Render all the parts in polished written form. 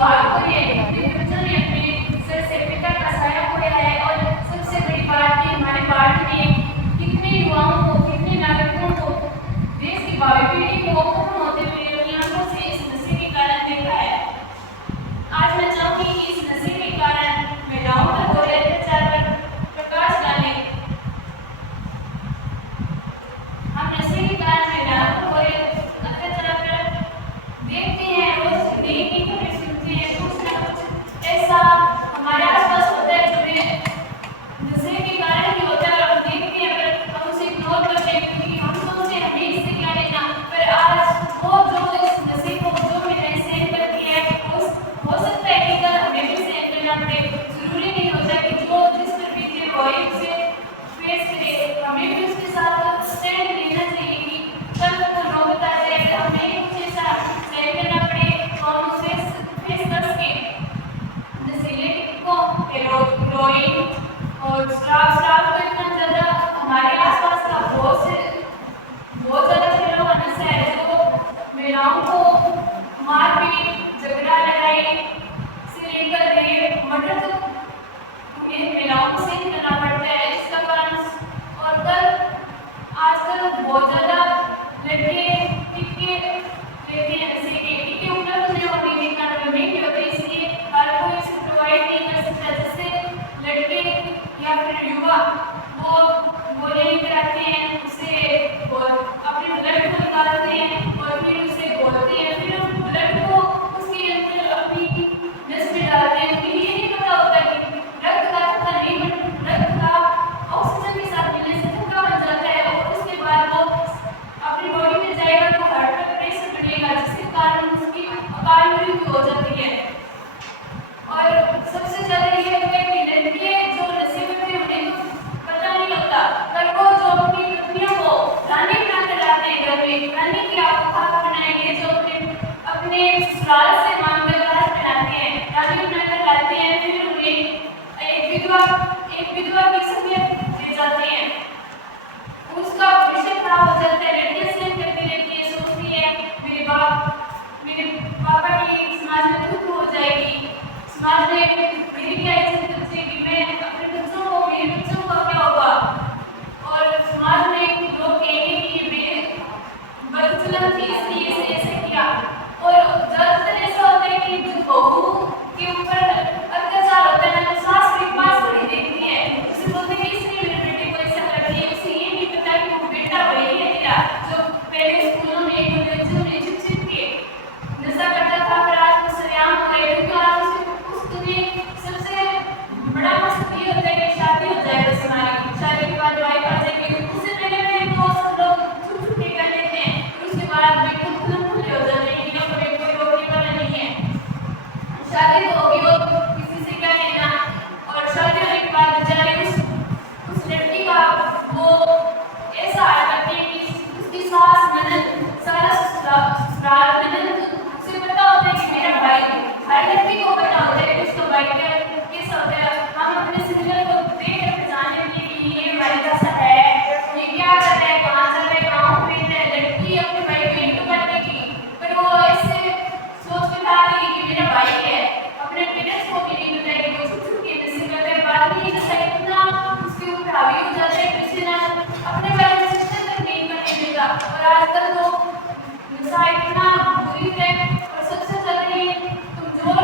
स्वागत करिए। ये बच्चों ने अपने सर से पिता का साया खोया है और सबसे बड़ी बात कि हमारे भारत में कितने युवाओं को, कितने नागरिकों को, देश की भावी पीढ़ी को खत्म होते हुए अपनी आंखों से इस नशे के कारण देखा है। आज मैं चाहूंगी कि इस नशे के कारण महिलाओं पर हो रहे अत्याचार पर प्रकाश डालें। हम नशे के कारण महिलाओं पर हो रहे अत्याचार पर देखते हैं, रोज देखने की खबरें सुनते हैं, कुछ ना कुछ ऐसा हमारे आसपास होता है जो नशे के कारण ही होता है और हम देखते हैं पर हम उसे इग्नोर करते हैं क्योंकि हम सोचते हैं हमें इससे क्या लेना। पर आज वो जो इस नशे को जो मैंने सहन करती है हो सकता है कि कल हमें भी सहन करना पड़े। जरूरी नहीं होता कि जो जिस पर बीते वो उसे फेस करे, हमें भी उसके साथ स्टैंड लेना चाहिए कि कल को नौबत आ जाए तो हमें कुछ ऐसा सहन करना पड़े तो हम उसे फेस कर सके। नशीले टिक्कों, हेरोइन और शराब तो इतना ज़्यादा हमारे आसपास का बहुत ज़्यादा फैला हुआ नशा है जो महिलाओं को मारपीट, झगड़ा, लड़ाई से लेकर रेप, मर्डर तक महिलाओं को सहन करना पड़ता है। इसका कारण और कल आजकल बहुत ज़्यादा लड़के टिक्के लेते हैं, नशे के टिक्के उपलब्ध नहीं होते, इन्हीं कारण महंगे होते, इसलिए हर कोई इसे प्रोवाइड नहीं कर सकता। जिससे लड़के या फिर युवा वो गोले लेकर आते हैं, उसे अपने ब्लड को निकालते हैं और फिर उसे घोलते हैं, फिर उस ब्लड को उसके अंदर अपनी नस में डालते हैं। उन्हें ये नहीं पता होता कि रक्त का थक्का नहीं रक्त का ऑक्सीजन के साथ मिलने से थक्का बन जाता है और उसके बाद वो अपनी बॉडी में जाएगा तो हार्ट का प्रेशर बढ़ेगा जिसके कारण उसकी अकाल मृत्यु हो जाती है। और सबसे ज़्यादा ये होता है कि लड़के जो नशे करते हैं उन्हें तो पता नहीं होता, पर वो जो अपनी पत्नियों को रानी बनाकर लाते हैं घर में, रानी की आप खाना बनाएंगे जो अपने ससुराल से मांगकर बाहर बनाते हैं, रानी बनाकर लाते हैं, फिर उन्हें एक विधवा की शख्सियत दे जाते हैं। उसका भविष्य खराब हो जाता है, लड़कियां सहन करती रहती है, सोचती है मेरे पापा की समाज में दुख हो जाएगी, समाज में मेरी क्या इज्जत बचेगी, मैं अपने बच्चों को, मेरे बच्चों का क्या होगा, और समाज में लोग कहेंगे कि ये मेरे बदचलन थी इसलिए इसे ऐसे किया। और ज़्यादातर ऐसा होता है कि जो बहू के ऊपर अत्याचार होता है ना, तो सास के पास खड़ी देखती है, उसे बोलते हैं इसलिए मेरे बेटे को ऐसा कर दिया, उसे ये नहीं पता कि वो बेटा वही है तेरा जो पहले स्कूलों में कॉलेजों में शिक्षित के नशा करता था, पर आज वो सरेआम हो गए क्योंकि आज उसके सबसे बड़ा मकसद ये होता है कि शादी हो जाए, बस हमारी शादी के बाद वाइफ आ जाएगी। उससे पहले तो सब लोग छुप छुप के कर लेते हैं, फिर उसके बाद बिल्कुल खुले हो जाते हैं कि ना कोई रोकने वाला नहीं है, शादी तो होगी और किसी से क्या लेना। और शादी होने के बाद बेचारे उस लड़की का वो ऐसा हाल करते हैं कि उसकी सास ननद सारा ससुराल ननद उसे पता होता है कि मेरा भाई, हर लड़की को पता होता है कि उसका भाई कैसा होता है। हम अपने सिग्नल को देख कर पहचान लेते हैं कि ये भाई कैसा है, ये क्या कर रहा है, कहाँ चल रहा है, कहाँ फिर है। लड़की अपने भाई को एक तो करने की, पर वो ऐसे सोच के था कि मेरा भाई है, अपने पेरेंट्स को भी नहीं बताएगी, वो छुप छुप के नशे करता है, बाद में ये नशा इतना उसके ऊपर हावी हो जाता है कि उसे ना अपने बारे में सोचने तक नहीं करने देगा। और आजकल तो नशा इतना बुरी है और सबसे ज़्यादा ये कमजोर,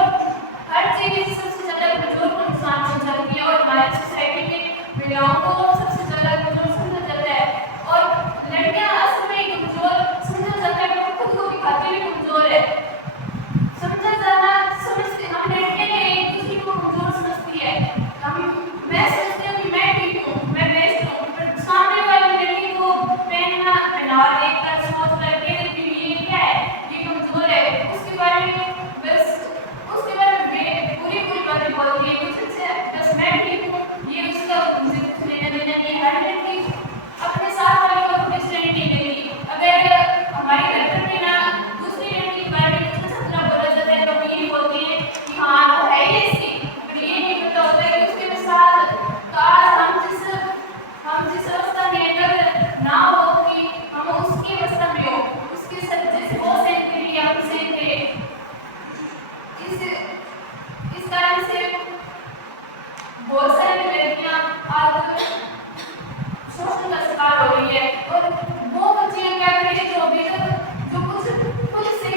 हर चीज़ सबसे ज़्यादा कमजोर को नुकसान पहुँचाती है और हमारी सोसाइटी में महिलाओं को सबसे ज़्यादा कमजोर समझा जाता है। और लड़कियां असल में कमजोर समझा जाता है, पर खुद को दिखाते हुए कमजोर है समझा जाना, समझते हम लड़कियां एक दूसरे को कमजोर समझती है। मैं सोचती हूँ कि मैं ठीक हूँ, मैं बेस्ट हूँ, पर सामने वाली लड़की को पहनावा देखकर सोच करके ये क्या है, ये कमजोर है, उसके बारे में पूरी बातें बोलती है, कुछ बस मैं ठीक हूँ, ये उसका मुझे कुछ लेना देना इस कारण से बहुत सारी लड़कियां आज शोषण का शिकार हो रही है। और वो बच्चियां क्या करें जो अभी तक जो कुछ खुद से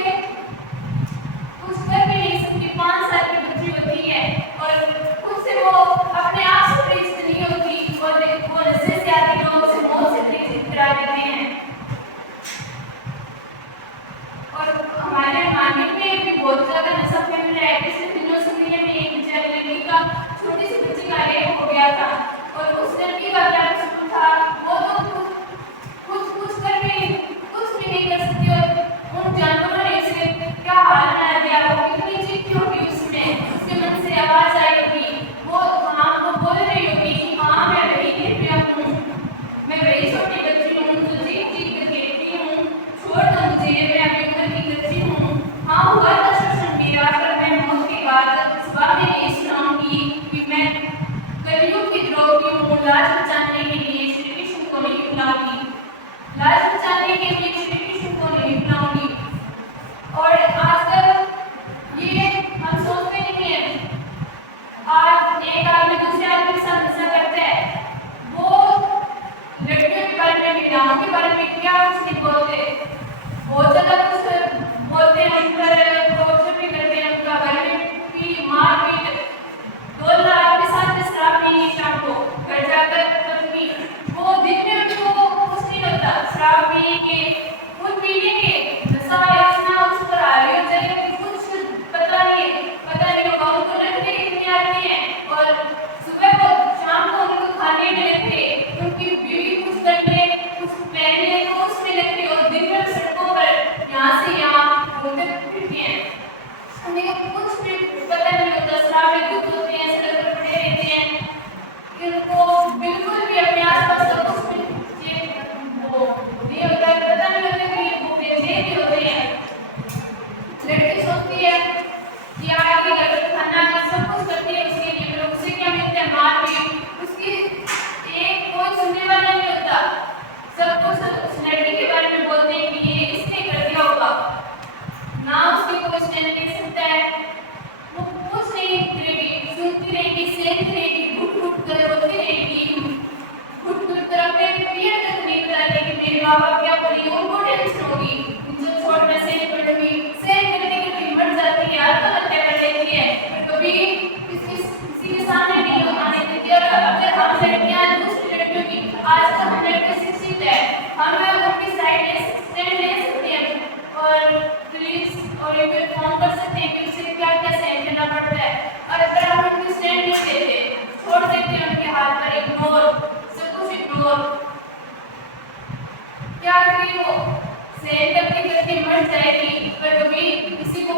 कुछ कर भी नहीं सकती, 5 साल की बच्ची होती है और खुद से वो अपने आप से परिचित नहीं होती और वो नशे से आती लोगों से मौत से परिचित करा देते हैं। और हमारे मार्केट में भी बहुत ज्यादा नशा फैल रहा है। पिछले दिनों सुनिए में एक लड़की का छोटी सी बच्ची का रेप हो गया था और उस लड़की का क्या कसूर था? वो तो कुछ कर भी कुछ भी नहीं कर सकती और उन जानवरों ने उसे क्या हाल बना दिया। वो कितनी चीखती होगी, उसमें उसके मन से आवाज आई होगी, वो हाँ वो बोल रही होगी कि हाँ मैं वही कृपया हूँ, मैं वही छोटी बच्ची हूँ जो चीख चीख कर कहती हूँ छोड़ दो मुझे, मैं अभी उम्र की बच्ची हूँ। हाँ हुआ था शोषण मेरा, पर मैं मौत के बाद सुबह में नहीं सुनाऊंगी कि मैं कलयुग की द्रौपदी हूँ। लाज बचाने के लिए श्री कृष्ण को नहीं बुलाऊंगी, लाज बचाने के लिए श्री कृष्ण को नहीं बुलाऊंगी। और आजकल ये हम सोचते नहीं है, आज एक आदमी दूसरे आदमी के साथ नशा करता है, वो लड़कियों के बारे में महिलाओं के बारे में क्या कुछ नहीं बोलते, बहुत ज्यादा कुछ बोलते हैं, उन पर टॉर्चर भी करते हैं, उनका घर में भी मार पीट, 2 लाख के साथ शराब पीनी शाम को घर जाकर कभी वो दिन में उनको कुछ नहीं होता, शराब पीने के खुद पीने के नशा इतना उस पर आ रही होता है कि कुछ पता नहीं होगा। उनको लड़के इतनी आती है और सुबह को शाम को उनको खाने में लगते, उनकी बीवी कुछ करके कुछ पहनने को उसमें लगती और दिन में सड़कों पर यहाँ से यहाँ घूमते फिरती हैं। उन्हें कुछ भी पता नहीं होता, शराब में धुत होते हैं, सड़क पर पड़े रहते हैं, इनको बिल्कुल भी अपने आसपास का कुछ भी वो नहीं होता है, पता नहीं होता कि वो कैसे भी होते हैं। लड़की सोचती है कि आगे गलत खाना सब कुछ करती है उसके लिए, लोग उसे क्या मिलता है मार पीट, उसकी एक कोई सुनने वाला नहीं होता, सब कुछ उस लड़की के बारे में बोलते हैं कि ये इसने कर दिया होगा, ना उसकी कोई स्टैंड ले सकता है, वो कुछ नहीं करेगी, सुनती रहेगी, सहती रहेगी, घुट घुट कर रोती रहेगी, घुट घुट कर अपने पियर तक नहीं बताते कि मेरे माँ बाप क्या बोलेंगे, उनको टेंशन होगी, जो छोड़ना सहन पड़ेगी, सहन करने के लिए मर जाती है, आत्महत्या कर लेती है, कभी किसी के सामने नहीं आने देती। और अगर हम लड़कियां दूसरी लड़कियों की आजकल हम लड़के शिक्षित है, हम उनकी साइड स्टैंड ले सकते हैं और पुलिस और एक फोन कर सकते हैं कि उसे क्या क्या सहन करना पड़ता है। और अगर हम उनकी स्टैंड नहीं लेते, छोड़ देते हैं उनके हाथ पर, इग्नोर, सब कुछ इग्नोर, क्या करेगी वो सहन करके करके मर जाएगी, पर कभी किसी को